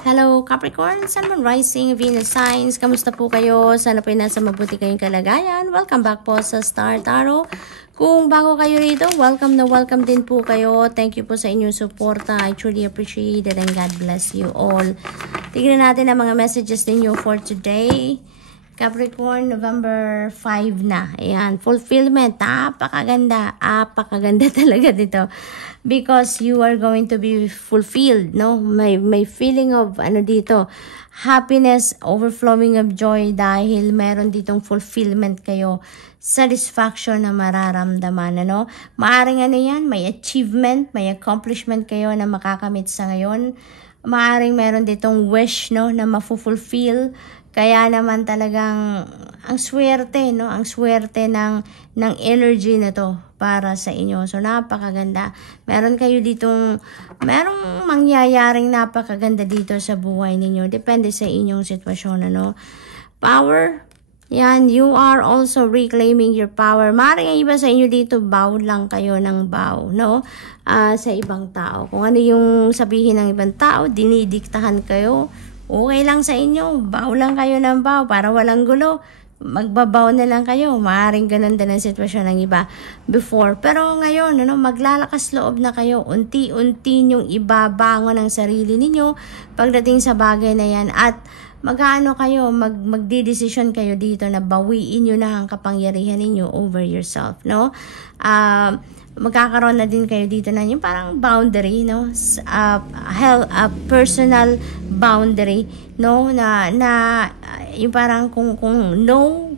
Hello Capricorn, Sun, Moon, Rising, Venus signs. Kamusta po kayo? Sana po nasa mabuti kayong kalagayan. Welcome back po sa Star Tarot. Kung bago kayo rito, welcome na welcome din po kayo. Thank you po sa inyong suporta. I truly appreciate it and God bless you all. Tignan natin ang mga messages ninyo for today. Capricorn, November 5 na. Ayan, fulfillment. Apakaganda talaga dito. Because you are going to be fulfilled, no? May feeling of, dito, happiness, overflowing of joy dahil meron ditong fulfillment kayo. Satisfaction na mararamdaman, ano? Maaring yan, may achievement, may accomplishment kayo na makakamit sa ngayon. Maaring meron ditong wish, no, na mafulfill. Kaya naman talagang ang swerte, no? Ang swerte ng energy na to para sa inyo. So napakaganda. Meron kayo ditong merong mangyayaring napakaganda dito sa buhay ninyo. Depende sa inyong sitwasyon, ano? Power. Yan, you are also reclaiming your power. Maaaring ang iba sa inyo dito, bow lang kayo ng bow, no? Sa ibang tao. Kung ano yung sabihin ng ibang tao, dinidiktahan kayo. Okay lang sa inyo, bow lang kayo ng bow para walang gulo. Magbabaw na lang kayo. Maaaring ganun din ang sitwasyon ng iba before. Pero ngayon, maglalakas loob na kayo. Unti-unti nyong ibabangon ang sarili ninyo pagdating sa bagay na yan. At magdidesisyon kayo dito na bawiin nyo na ang kapangyarihan ninyo over yourself, no? Magkakaroon na din kayo dito na yung parang boundary, no? Personal boundary, no? Na yung parang kung no,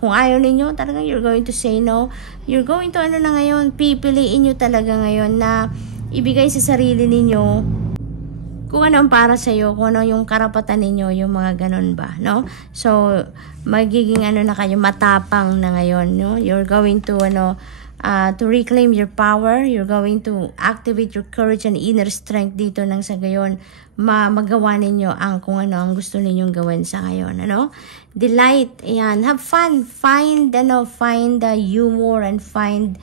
kung ayaw ninyo, talagang you're going to say no. You're going to ngayon, pipiliin nyo talaga ngayon na ibigay sa sarili ninyo kung ano ang para sa iyo, kung ano yung karapatan ninyo, yung mga ganun ba, no? So, magiging na kayo, matapang na ngayon, no? You're going to to reclaim your power. You're going to activate your courage and inner strength dito nang sa gayon magawa ninyo ang kung ano ang gusto ninyong gawin sa ngayon, ano? Delight, ayan, have fun, find the humor and find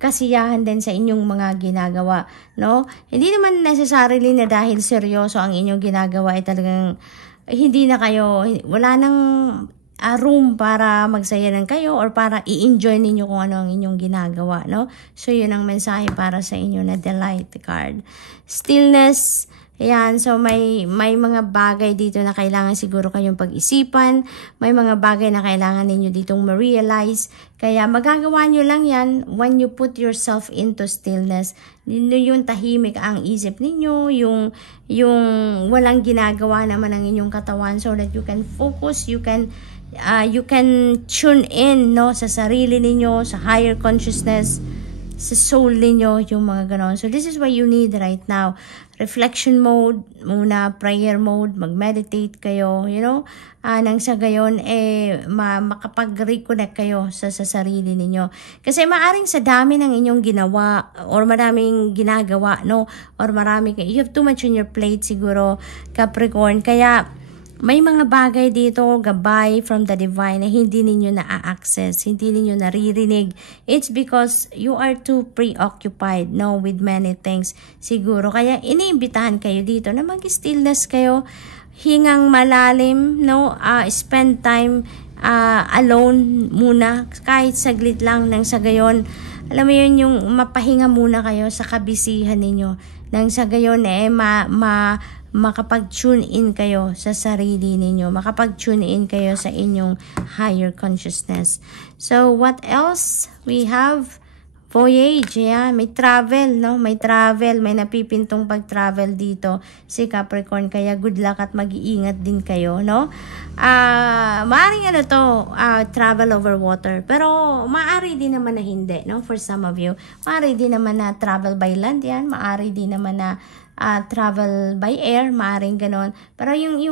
kasiyahan din sa inyong mga ginagawa, no? Hindi naman necessarily na dahil seryoso ang inyong ginagawa ay talagang hindi na kayo, wala nang room para magsayahan kayo or para i-enjoy ninyo kung ano ang inyong ginagawa, no? So, yun ang mensahe para sa inyo na delight card. Stillness, ayan, so may mga bagay dito na kailangan siguro kayong pag-isipan, may mga bagay na kailangan ninyo ditong ma-realize, kaya magagawa nyo lang yan when you put yourself into stillness. Yung tahimik ang isip ninyo, yung walang ginagawa naman ang inyong katawan so that you can focus, you can tune in, no, sa sarili ninyo, sa higher consciousness, sa soul ninyo, yung mga ganon. So this is what you need right now. Reflection mode muna, prayer mode, mag-meditate kayo, nang sa gayon makapag-reconnect kayo sa sarili ninyo. Kasi maaring sa dami ng inyong ginawa or maraming ginagawa, no, or you have too much on your plate siguro, Capricorn, kaya may mga bagay dito, gabay from the divine na hindi ninyo na-access, hindi ninyo naririnig. It's because you are too preoccupied, no, with many things. Siguro, kaya iniimbitahan kayo dito na mag-stillness kayo, hingang malalim, no, spend time alone muna, kahit saglit lang nang sa gayon. Alam mo yun, yung mapahinga muna kayo sa kabisihan ninyo. Nang sa gayon, makapag-tune in kayo sa sarili ninyo, makapag-tune in kayo sa inyong higher consciousness. So, what else? We have voyage, yeah. May travel, no? May travel, may napipintong pag-travel dito si Capricorn, kaya good luck at mag-iingat din kayo, no? Maaring travel over water, pero maaari din naman na hindi, no? For some of you, maaari din naman na travel by land yan, maaari din naman na travel by air, maaring ganon. Pero yung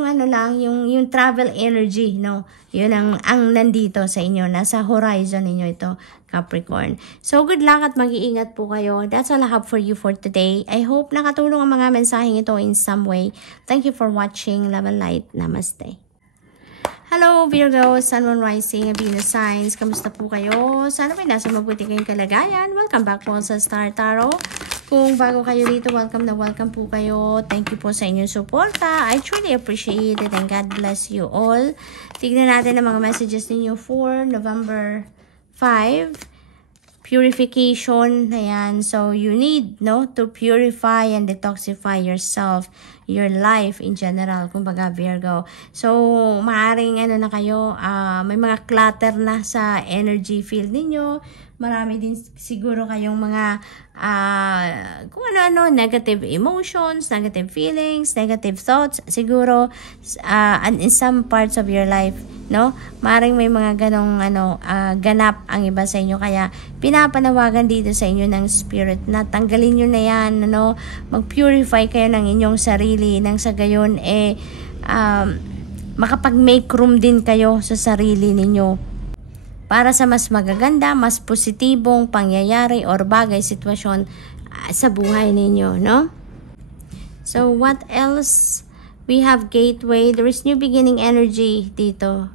travel energy, no? Yun ang nandito sa inyo, nasa horizon ninyo ito, Capricorn. So, good luck at mag-iingat po kayo. That's all I have for you for today. I hope nakatulong ang mga mensaheng ito in some way. Thank you for watching. Love and light. Namaste. Hello Virgo, Sun, Moon, Rising, Venus signs. Kamusta po kayo? Sana may nasa mabuti kayong kalagayan. Welcome back po sa Star Tarot. Kung bago kayo rito, welcome na welcome po kayo. Thank you po sa inyong suporta. I truly appreciate it and God bless you all. Tignan natin ang mga messages ninyo for November 5. Purification. Ayan. So, you need to purify and detoxify yourself, your life in general. Kumbaga, Virgo. So, maaring na kayo, may mga clutter na sa energy field ninyo. Marami din siguro kayong mga kung ano-ano, negative emotions, negative feelings, negative thoughts, siguro and in some parts of your life, maring may mga ganong ganap ang iba sa inyo, kaya pinapanawagan dito sa inyo ng spirit na tanggalin nyo na yan, mag-purify kayo ng inyong sarili, nang sa gayon makapag-make room din kayo sa sarili ninyo para sa mas magaganda, mas positibong pangyayari or bagay, sitwasyon sa buhay ninyo, So, what else? We have gateway. There is new beginning energy dito,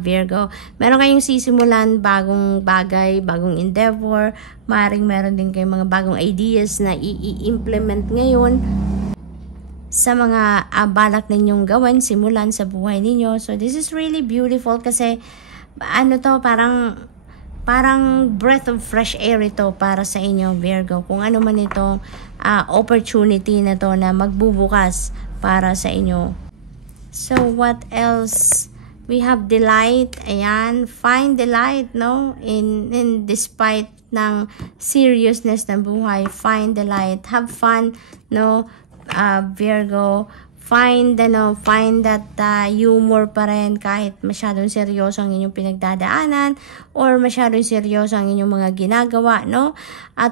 Virgo. Meron kayong sisimulan bagong bagay, bagong endeavor. Maring meron din kayong mga bagong ideas na i-implement ngayon sa mga balak ninyong gawin, simulan sa buhay ninyo. So, this is really beautiful kasi parang breath of fresh air ito para sa inyo, Virgo. Kung ano man itong opportunity na to na magbubukas para sa inyo. So, what else? We have delight. Ayan, find delight, in despite ng seriousness ng buhay, find delight. Have fun, Virgo. Find that humor pa rin kahit masyadong seryoso ang inyong pinagdadaanan or masyadong seryoso ang inyong mga ginagawa,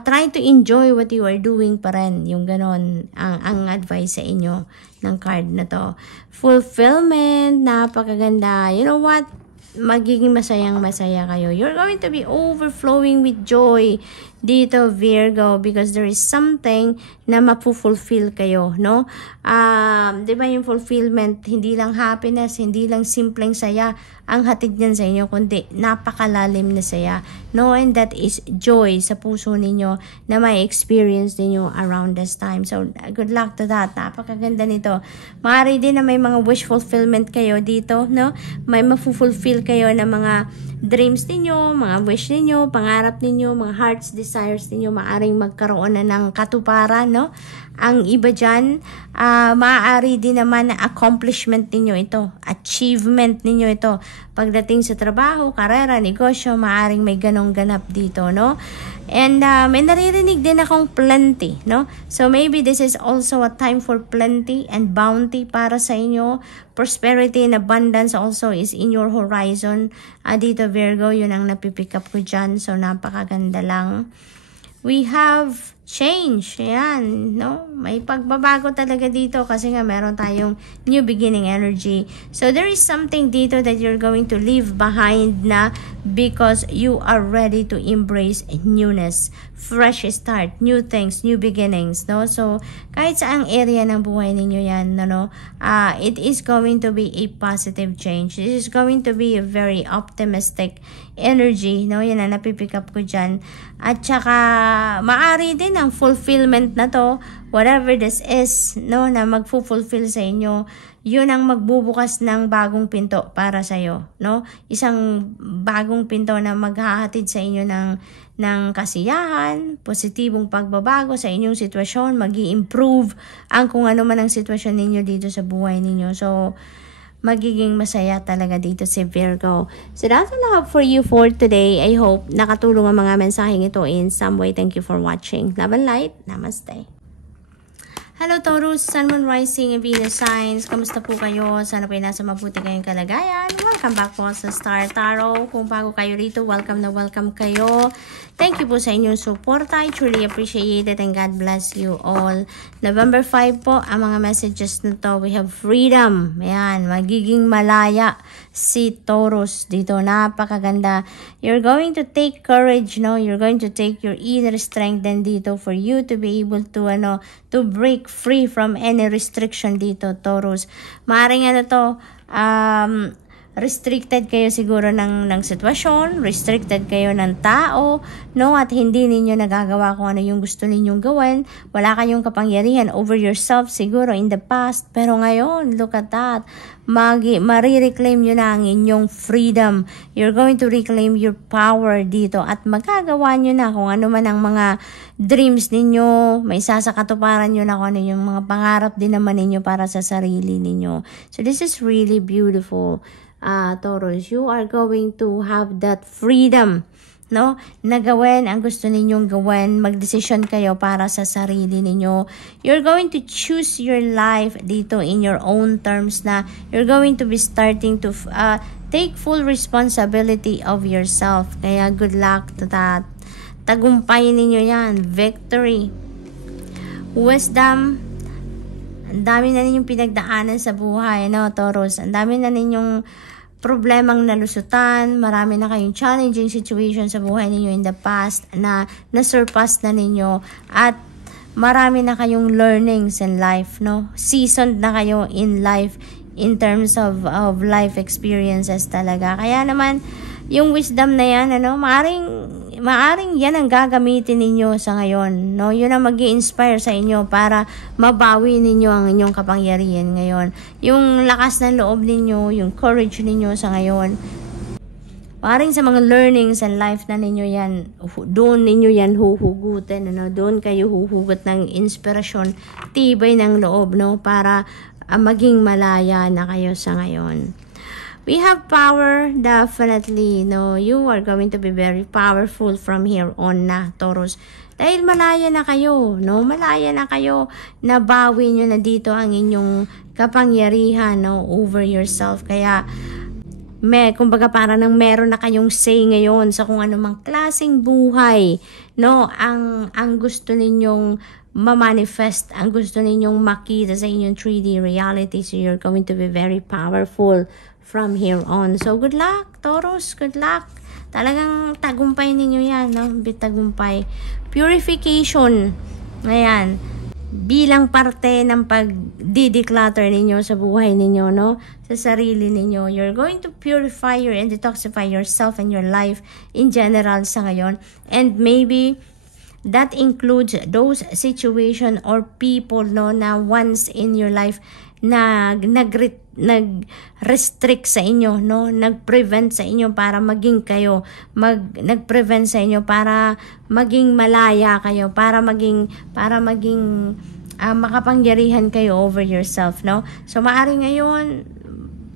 try to enjoy what you are doing pa rin. Yung ganon ang advice sa inyo ng card na to. Fulfillment, napakaganda. You know what? Magiging masayang-masaya kayo. You're going to be overflowing with joy dito, Virgo, because there is something na mapufulfill kayo, di ba yung fulfillment, hindi lang happiness, hindi lang simpleng saya ang hatid niyan sa inyo, kundi napakalalim na saya, and that is joy sa puso ninyo na may experience ninyo around this time. So, good luck to that. Napakaganda nito. Maaari din na may mga wish fulfillment kayo dito, may mapufulfill kayo na mga dreams ninyo, mga wish ninyo, pangarap ninyo, mga heart's desires ninyo, maaring magkaroon na ng katuparan, Ang iba dyan, maaari din naman na accomplishment ninyo ito, achievement ninyo ito. Pagdating sa trabaho, karera, negosyo, maaring may ganong ganap dito, And may naririnig din akong plenty, So maybe this is also a time for plenty and bounty para sa inyo. Prosperity and abundance also is in your horizon. Dito, Virgo, yun ang napipick up ko dyan. So napakaganda lang. We have change. Ayan, may pagbabago talaga dito kasi nga meron tayong new beginning energy. So there is something dito that you're going to leave behind na because you are ready to embrace newness, fresh start, new things, new beginnings, So kahit saang area ng buhay ninyo yan, it is going to be a positive change. It is going to be a very optimistic energy, Yan ang napipick up ko dyan. At saka maari din ang fulfillment na to, whatever this is, na magfulfill sa inyo, yun ang magbubukas ng bagong pinto para sa iyo, Isang bagong pinto na maghahatid sa inyo ng kasiyahan, positibong pagbabago sa inyong sitwasyon, magi-improve ang kung ano man ang sitwasyon ninyo dito sa buhay ninyo. So, magiging masaya talaga dito si Virgo. So that's all I have for you for today. I hope nakatulong ang mga mensaheng ito in some way. Thank you for watching. Love and light. Namaste. Hello Taurus, Sun, Moon, Rising, and Venus signs. Kamusta po kayo? Sana po nasa mabuti kayong kalagayan. Welcome back po sa Star Tarot. Kung bago kayo rito, welcome na welcome kayo. Thank you po sa inyong support. I truly appreciate it and God bless you all. November 5 po, ang mga messages na to. We have freedom. Ayan, magiging malaya si Taurus dito. Napakaganda. You're going to take courage, You're going to take your inner strength din dito for you to be able to, to break free from any restriction dito, Taurus. Maaring restricted kayo siguro ng sitwasyon, restricted kayo ng tao, no? At hindi ninyo nagagawa kung ano yung gusto ninyong gawin. Wala kayong kapangyarihan over yourself siguro in the past. Pero ngayon, look at that. Marireclaim nyo na ang inyong freedom. You're going to reclaim your power dito. At magagawa nyo na kung ano man ang mga dreams ninyo. May sasakatuparan nyo na kung ano yung mga pangarap din naman ninyo para sa sarili ninyo. So this is really beautiful. Taurus, you are going to have that freedom, no? Na gawin ang gusto ninyong gawin, magdesisyon kayo para sa sarili ninyo. You're going to choose your life dito in your own terms na you're going to be starting to take full responsibility of yourself. Kaya good luck to that. Tagumpay ninyo yan. Victory. Wisdom. Ang dami na ninyong pinagdaanan sa buhay, no, Taurus? Ang dami na ninyong problemang nalusutan, marami na kayong challenging situation sa buhay ninyo in the past na na-surpass na ninyo at marami na kayong learnings in life, no? Seasoned na kayo in life in terms of life experiences talaga. Kaya naman, yung wisdom na yan, ano, maaring yan ang gagamitin ninyo sa ngayon, no? Yun ang mag-i-inspire sa inyo para mabawi ninyo ang inyong kapangyarihan ngayon. Yung lakas ng loob ninyo, yung courage ninyo sa ngayon. Maaring sa mga learnings and life na ninyo yan, doon ninyo yan huhugutin, ano? Doon kayo huhugot ng inspirasyon, tibay ng loob, no? Para maging malaya na kayo sa ngayon. We have power, definitely, no? You are going to be very powerful from here on na, Taurus. Dahil malaya na kayo, no? Malaya na kayo. Nabawi nyo na dito ang inyong kapangyarihan, no? Over yourself. Kaya, kumbaga para nang meron na kayong say ngayon sa kung anumang klaseng buhay, no? Ang gusto ninyong ma-manifest, ang gusto ninyong makita sa inyong 3D reality. So, you're going to be very powerful from here on. So, good luck, Taurus. Good luck. Talagang tagumpay ninyo yan, no? Tagumpay. Purification. Ayan. Bilang parte ng pag-declutter ninyo sa buhay ninyo, no? Sa sarili ninyo. You're going to purify and detoxify yourself and your life in general sa ngayon. And maybe that includes those situation or people, no, na once in your life na nag-restrict sa inyo, no? Nag-prevent sa inyo para maging kayo, nag-prevent sa inyo para maging malaya kayo, para maging makapangyarihan kayo over yourself, no? So maaari ngayon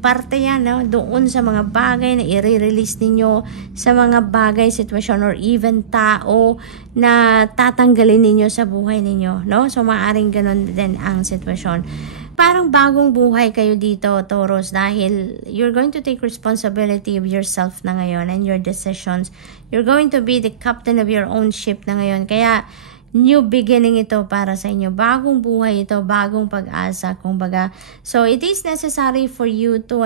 parte yan, no? Doon sa mga bagay na i-release ninyo, sa mga bagay, sitwasyon, or even tao na tatanggalin ninyo sa buhay ninyo, no? So maaring ganun din ang sitwasyon. Parang bagong buhay kayo dito, Taurus, dahil you're going to take responsibility of yourself na ngayon and your decisions. You're going to be the captain of your own ship na ngayon. Kaya, new beginning ito para sa inyo. Bagong buhay ito, bagong pag-asa, kumbaga. So, it is necessary for you to,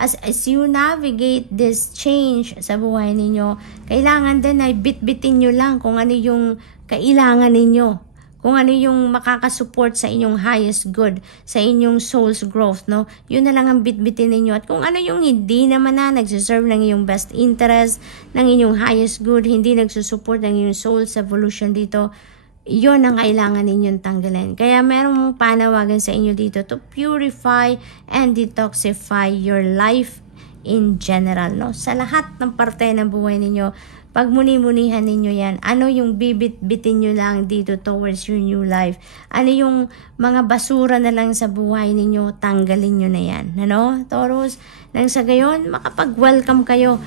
as you navigate this change sa buhay ninyo, kailangan din ay bitbitin nyo lang kung ano yung kailangan ninyo. Kung ano yung makakasupport sa inyong highest good, sa inyong soul's growth, no? Yun na lang ang bitbitin ninyo. At kung ano yung hindi naman na nagsiserve ng inyong best interest, ng inyong highest good, hindi nagsusupport ng inyong soul's evolution dito, yun ang kailangan ninyong tanggalin. Kaya merong panawagan sa inyo dito to purify and detoxify your life in general, no? Sa lahat ng parte ng buhay ninyo, pagmuni-munihan ninyo yan. Ano yung bibit-bitin nyo lang dito towards your new life? Ano yung mga basura na lang sa buhay ninyo, tanggalin nyo na yan. Ano, Taurus? Nang sa gayon, makapag-welcome kayo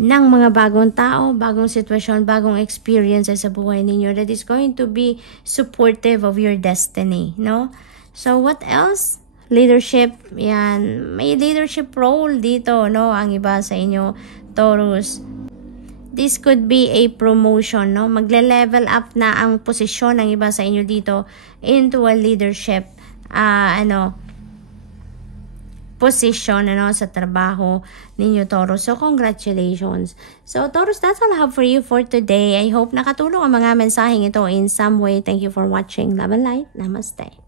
ng mga bagong tao, bagong sitwasyon, bagong experiences sa buhay ninyo that is going to be supportive of your destiny, no? So, what else? Leadership, yan. May leadership role dito, no? Ang iba sa inyo, Taurus. This could be a promotion, no? Magle-level up na ang posisyon ng iba sa inyo dito into a leadership, position, sa trabaho ninyo, Taurus. So, congratulations. So, Taurus, that's all I have for you for today. I hope nakatulong ang mga mensaheng ito in some way. Thank you for watching. Love and light. Namaste.